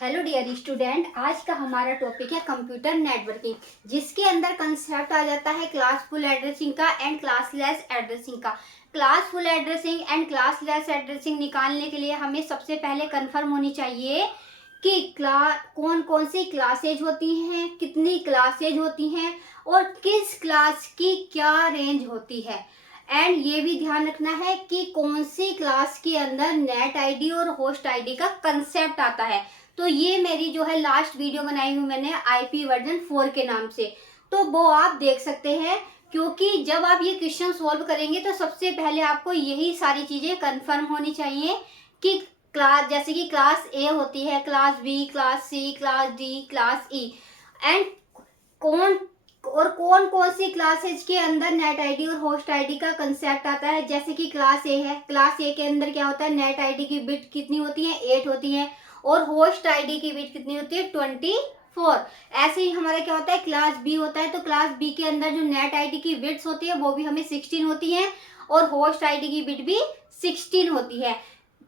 Hello dear student, आज का हमारा टॉपिक है कंप्यूटर नेटवर्किंग, जिसके अंदर कंसेप्ट आ जाता है क्लास फुल एड्रेसिंग का एंड क्लासलेस एड्रेसिंग का। Class full addressing and classless addressing निकालने के लिए हमें सबसे पहले कंफर्म होनी चाहिए कि कौन कौन सी क्लासेज होती हैं, कितनी क्लासेज होती हैं और किस क्लास की क्या रेंज होती है। एंड ये भी ध्यान रखना है कि कौन सी क्लास के अंदर नेट आईडी और होस्ट आईडी का कंसेप्ट आता है। तो ये मेरी जो है लास्ट वीडियो बनाई हुई मैंने आईपी वर्जन 4 के नाम से, तो वो आप देख सकते हैं। क्योंकि जब आप ये क्वेश्चन सॉल्व करेंगे तो सबसे पहले आपको यही सारी चीज़ें कंफर्म होनी चाहिए कि क्लास, जैसे कि क्लास ए होती है, class B, class C, class D, class E, and कौन कौन कौन सी क्लासेज के अंदर नेट आईडी और होस्ट आईडी का कंसेप्ट आता है। जैसे कि क्लास ए है, क्लास ए के अंदर क्या होता है, नेट आईडी की बिट कितनी होती है, 8 होती है और होस्ट आईडी की बिट कितनी होती है, 24। ऐसे ही हमारा क्या होता है, क्लास बी होता है, तो क्लास बी के अंदर जो नेट आईडी की बिट्स होती है वो भी हमें 16 होती है और होस्ट आईडी की बिट भी 16 होती है।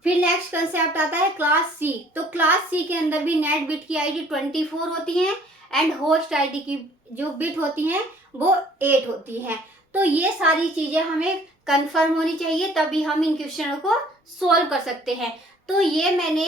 फिर नेक्स्ट कंसेप्ट आता है क्लास सी, तो क्लास सी के अंदर भी नेट बिट की आईडी 24 होती है एंड होस्ट आईडी की जो बिट होती हैं वो 8 होती हैं। तो ये सारी चीजें हमें कंफर्म होनी चाहिए, तभी हम इन क्वेश्चनों को सॉल्व कर सकते हैं। तो ये मैंने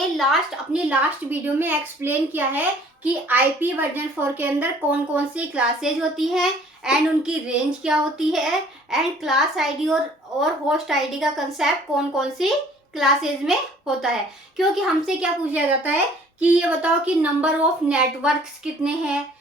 अपनी लास्ट वीडियो में एक्सप्लेन किया है कि आईपी वर्जन 4 के अंदर कौन कौन सी क्लासेज होती हैं एंड उनकी रेंज क्या होती है एंड क्लास आईडी और होस्ट आईडी का कंसेप्ट कौन कौन सी क्लासेज में होता है। क्योंकि हमसे क्या पूछा जाता है कि ये बताओ कि नंबर ऑफ नेटवर्क्स कितने हैं।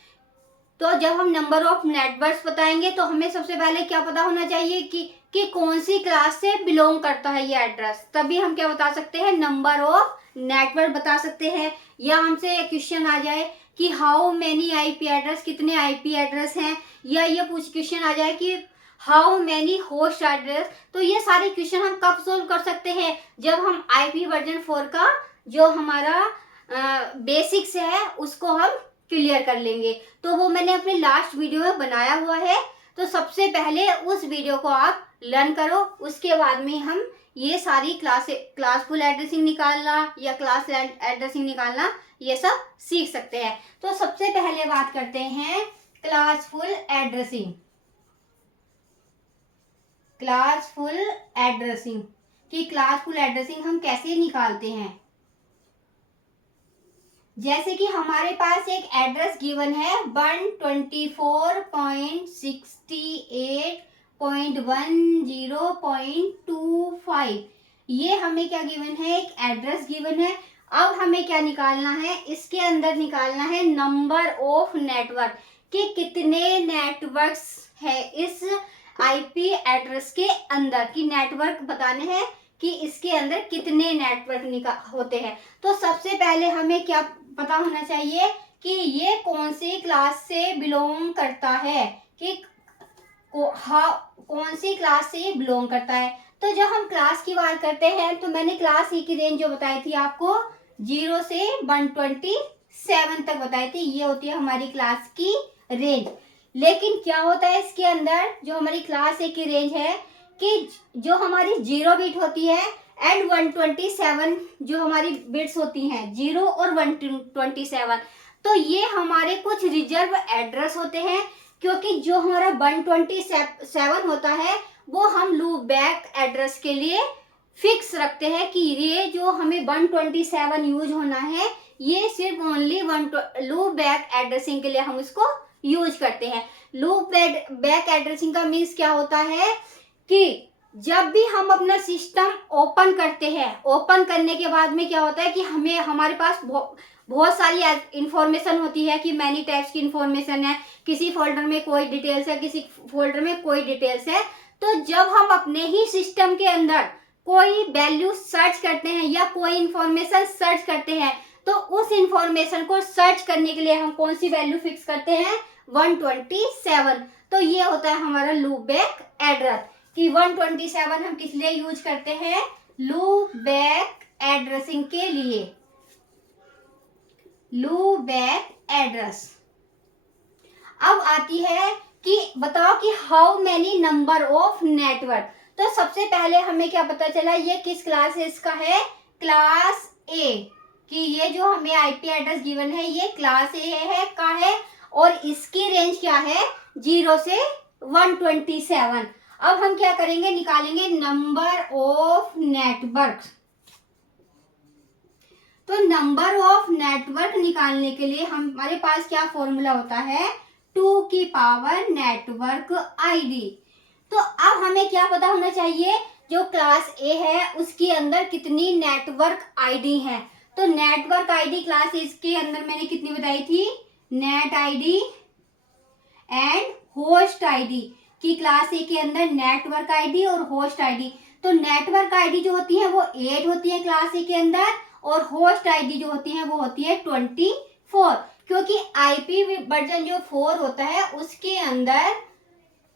तो जब हम नंबर ऑफ नेटवर्क्स बताएंगे तो हमें सबसे पहले क्या पता होना चाहिए कि कौन सी क्लास से बिलोंग करता है ये एड्रेस, तभी हम क्या बता सकते हैं, नंबर ऑफ नेटवर्क बता सकते हैं। या हमसे क्वेश्चन आ जाए कि हाउ मेनी आईपी एड्रेस, कितने आईपी एड्रेस हैं, या ये क्वेश्चन आ जाए कि हाउ मेनी होस्ट एड्रेस। तो ये सारे क्वेश्चन हम कब सोल्व कर सकते हैं, जब हम आईपी वर्जन 4 का जो हमारा बेसिक्स है उसको हम क्लियर कर लेंगे। तो वो मैंने अपने लास्ट वीडियो में बनाया हुआ है, तो सबसे पहले उस वीडियो को आप लर्न करो, उसके बाद में हम ये सारी क्लासफुल एड्रेसिंग निकालना या क्लास एड्रेसिंग निकालना ये सब सीख सकते हैं। तो सबसे पहले बात करते हैं क्लासफुल एड्रेसिंग। क्लासफुल एड्रेसिंग कि क्लासफुल एड्रेसिंग हम कैसे निकालते हैं। जैसे कि हमारे पास एक एड्रेस गिवन है 124.68.10.25, ये हमें क्या गिवन है, एक एड्रेस गिवन है। अब हमें क्या निकालना है, इसके अंदर निकालना है नंबर ऑफ नेटवर्क कि कितने नेटवर्क्स है इस आईपी एड्रेस के अंदर, की नेटवर्क बताने हैं कि इसके अंदर कितने नेटवर्क होते हैं। तो सबसे पहले हमें क्या पता होना चाहिए कि ये कौन सी क्लास से बिलोंग करता है, कि कौन सी क्लास से बिलोंग करता है। तो जब हम क्लास की बात करते हैं तो मैंने क्लास ई की रेंज जो बताई थी आपको 0 से 127 तक बताई थी, ये होती है हमारी क्लास की रेंज। लेकिन क्या होता है इसके अंदर, जो हमारी क्लास ए की रेंज है कि जो हमारी 0 बिट होती है एंड 127 जो हमारी बिट्स होती हैं, 0 और 127, तो ये हमारे कुछ रिजर्व एड्रेस होते हैं। क्योंकि जो हमारा 127 होता है वो हम लूप बैक एड्रेस के लिए फिक्स रखते हैं कि ये जो हमें 127 यूज होना है, ये सिर्फ ओनली लूप बैक एड्रेसिंग के लिए हम इसको यूज करते हैं। लूप बैक एड्रेसिंग का मीन्स क्या होता है कि जब भी हम अपना सिस्टम ओपन करते हैं, ओपन करने के बाद में क्या होता है कि हमारे पास बहुत सारी इंफॉर्मेशन होती है कि मैनी टाइप्स की इंफॉर्मेशन है, किसी फोल्डर में कोई डिटेल्स है, किसी फोल्डर में कोई डिटेल्स है। तो जब हम अपने ही सिस्टम के अंदर कोई वैल्यू सर्च करते हैं या कोई इंफॉर्मेशन सर्च करते हैं, तो उस इंफॉर्मेशन को सर्च करने के लिए हम कौन सी वैल्यू फिक्स करते हैं, 127। तो ये होता है हमारा लूप बैक एड्रेस कि 127 हम किस लिए यूज करते हैं, लूप बैक एड्रेसिंग के लिए, लूप बैक एड्रेस। अब आती है कि बताओ कि how many number of network. तो सबसे पहले हमें क्या पता चला, ये किस क्लासेस का है, क्लास ए कि ये जो हमें आईपी एड्रेस गिवन है ये क्लास ए है का है और इसकी रेंज क्या है 0 से 127। अब हम क्या करेंगे, निकालेंगे नंबर ऑफ नेटवर्क। तो नंबर ऑफ नेटवर्क निकालने के लिए हमारे पास क्या फॉर्मूला होता है, 2 की पावर नेटवर्क आईडी। तो अब हमें क्या पता होना चाहिए, जो क्लास ए है उसके अंदर कितनी नेटवर्क आईडी है। तो नेटवर्क आईडी क्लास ए के अंदर मैंने कितनी बताई थी, net ID and host ID, कि क्लास ए के अंदर नेटवर्क आईडी और होस्ट आईडी। तो नेटवर्क आईडी जो होती है वो 8 होती है क्लास ए के अंदर और होस्ट आईडी जो होती है वो होती है 24, क्योंकि आईपी वर्जन जो 4 होता है उसके अंदर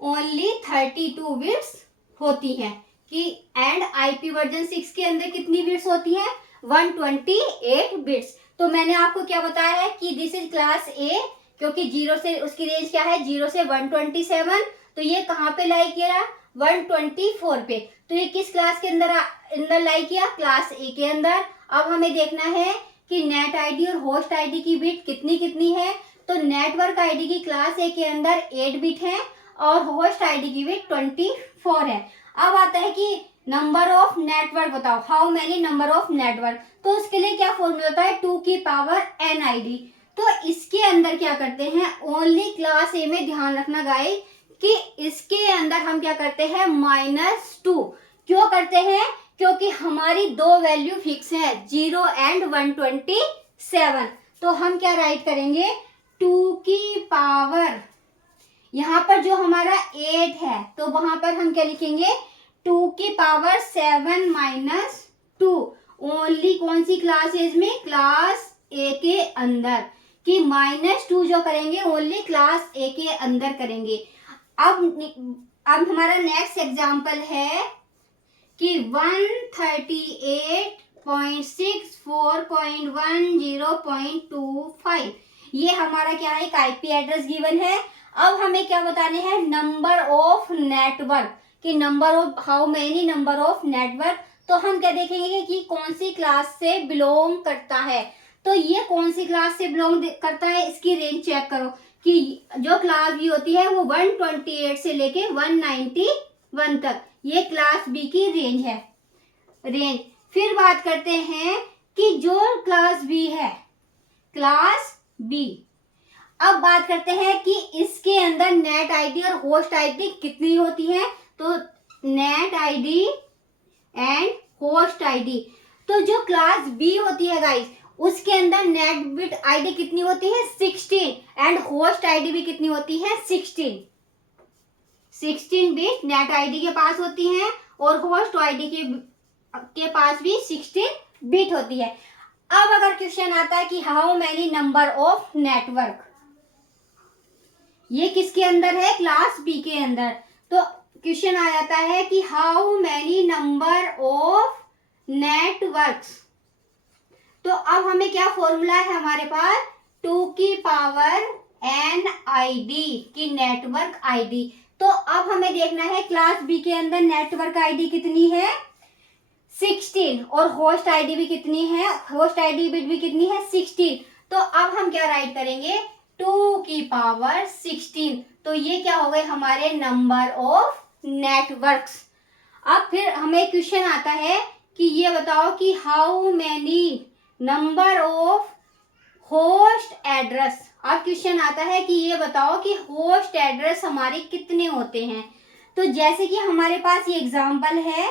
ओनली 32 बिट्स होती है कि एंड आईपी वर्जन 6 के अंदर कितनी बिट्स होती है, 128 बिट्स। तो मैंने आपको क्या बताया है कि दिस इज क्लास ए, क्योंकि 0 से उसकी रेंज क्या है 0 से 127, तो ये कहाँ पे लाई किया, 124 पे। तो ये किस क्लास के अंदर लाई किया, क्लास ए के अंदर। अब हमें देखना है कि नेट आईडी और होस्ट आईडी की बिट कितनी कितनी है। तो नेटवर्क आईडी की क्लास ए के अंदर 8 बिट है और होस्ट आईडी की बिट 24 है। अब आता है कि नंबर ऑफ नेटवर्क बताओ, how many number of network. तो उसके लिए क्या फॉर्मूला होता है, 2 की पावर एन आईडी। तो इसके अंदर क्या करते हैं, ओनली क्लास ए में ध्यान रखना गाइस कि इसके अंदर हम क्या करते हैं, -2। क्यों करते हैं, क्योंकि हमारी दो वैल्यू फिक्स है 0 एंड 127। तो हम क्या राइट करेंगे, 2 की पावर, यहाँ पर जो हमारा 8 है तो वहां पर हम क्या लिखेंगे, 2 की पावर 7 - 2। ओनली कौन सी क्लासेज में, क्लास ए के अंदर, कि -2 जो करेंगे ओनली क्लास ए के अंदर करेंगे। अब हमारा नेक्स्ट एग्जाम्पल है कि 138.64.10.25, ये हमारा क्या है, एक आईपी एड्रेस गिवन है। अब हमें क्या बताने हैं, नंबर ऑफ नेटवर्क, कि number of how many number of network. तो हम क्या देखेंगे कि कौन सी क्लास से बिलोंग करता है। तो ये कौन सी क्लास से बिलोंग करता है, इसकी रेंज चेक करो कि जो क्लास बी होती है वो 128 से लेके 191 तक, ये क्लास बी की रेंज है, रेंज। फिर बात करते हैं कि जो क्लास बी है, क्लास बी, अब बात करते हैं कि इसके अंदर नेट आईडी और होस्ट आईडी कितनी होती है। तो net ID and host ID, तो जो क्लास बी होती है गाइस उसके अंदर नेट बिट आईडी कितनी होती है, 16 एंड होस्ट आईडी भी कितनी होती है, 16 बिट नेट आईडी के पास होती है और होस्ट आईडी के पास भी 16 बिट होती है। अब अगर क्वेश्चन आता है कि how many number of network, ये किसके अंदर है, क्लास बी के अंदर। तो क्वेश्चन आ जाता है कि how many number of networks. तो अब हमें क्या फॉर्मूला है हमारे पास, 2 की पावर एन आईडी की नेटवर्क आईडी। तो अब हमें देखना है क्लास बी के अंदर नेटवर्क आईडी कितनी है, 16 और होस्ट आईडी भी कितनी है, होस्ट आईडी बिट भी कितनी है, 16। तो अब हम क्या राइट करेंगे, 2 की पावर 16। तो ये क्या हो गए हमारे नंबर ऑफ नेटवर्क्स। अब फिर हमें क्वेश्चन आता है कि ये बताओ कि how many number of host address. अब क्वेश्चन आता है कि ये बताओ कि होस्ट एड्रेस हमारे कितने होते हैं। तो जैसे कि हमारे पास ये एग्जांपल है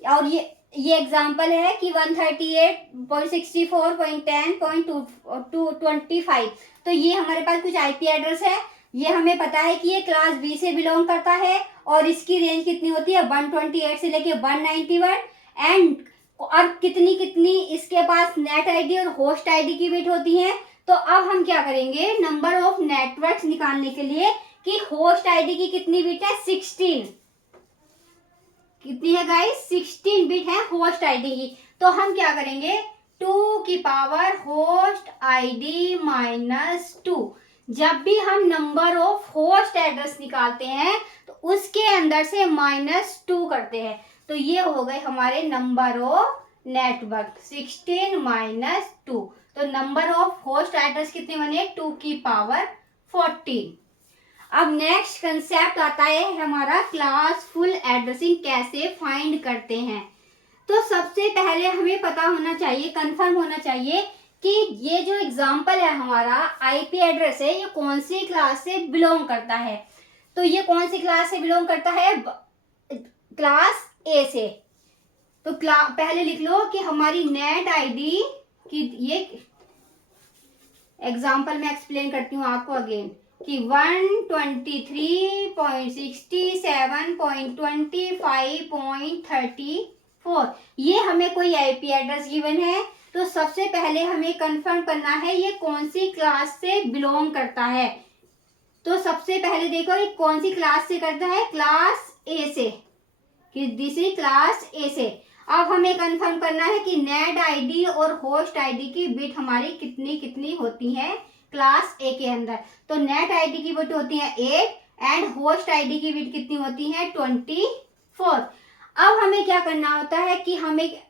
और ये एग्जांपल है कि 138.64.10.25, तो ये हमारे पास कुछ आईपी एड्रेस है। ये हमें पता है कि ये क्लास बी से बिलोंग करता है और इसकी रेंज कितनी होती है, 128 से लेके 191 एंड और कितनी कितनी इसके पास नेट आईडी और होस्ट आईडी की बिट होती है। तो अब हम क्या करेंगे, नंबर ऑफ नेटवर्क्स निकालने के लिए कि होस्ट आईडी की कितनी बिट है, 16, कितनी है गाइस, 16 बिट है होस्ट आईडी की। तो हम क्या करेंगे, 2 की पावर होस्ट आईडी -2। जब भी हम नंबर ऑफ होस्ट एड्रेस निकालते हैं तो उसके अंदर से -2 करते हैं। तो ये हो गए हमारे नंबर ऑफ नेटवर्क 16 माइनस 2, तो नंबर ऑफ होस्ट एड्रेस कितने बने 2 की पावर 14। अब नेक्स्ट कंसेप्ट आता है हमारा क्लासफुल एड्रेसिंग कैसे फाइंड करते हैं। तो सबसे पहले हमें पता होना चाहिए, कंफर्म होना चाहिए कि ये जो एग्जांपल है हमारा आईपी एड्रेस है, ये कौन सी क्लास से बिलोंग करता है। तो ये कौन सी क्लास से बिलोंग करता है, क्लास ए से। तो पहले लिख लो कि हमारी नेट आईडी की, ये एग्जांपल मैं एक्सप्लेन करती हूँ आपको अगेन, कि 123.67.25.34 ये हमें कोई आईपी एड्रेस गिवन है। तो सबसे पहले हमें कंफर्म करना है ये कौन सी क्लास से बिलोंग करता है। तो सबसे पहले देखो ये कौन सी क्लास से करता है, क्लास ए से, कि दिस इज क्लास ए से। अब हमें कंफर्म करना है कि नेट आईडी और होस्ट आईडी की बिट हमारी कितनी कितनी होती है क्लास ए के अंदर। तो नेट आईडी की बिट होती है 8 एंड होस्ट आईडी की बिट कितनी होती है 24। अब हमें क्या करना होता है कि हमें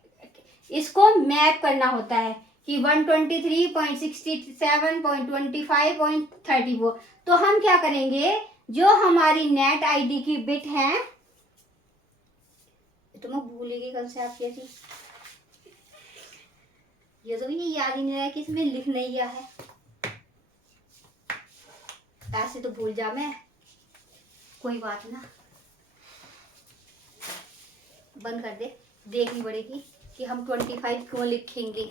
इसको मैप करना होता है कि 123.67.25.34। तो हम क्या करेंगे, जो हमारी नेट आईडी की बिट है, तो मैं भूल गई कंसेप्ट क्या थी, ये तो ये याद ही नहीं रहा कि इसमें लिख नहीं गया है, ऐसे तो भूल जा मैं, कोई बात ना, बंद कर दे, देखनी पड़ेगी कि हम 25 क्यों लिखेंगे।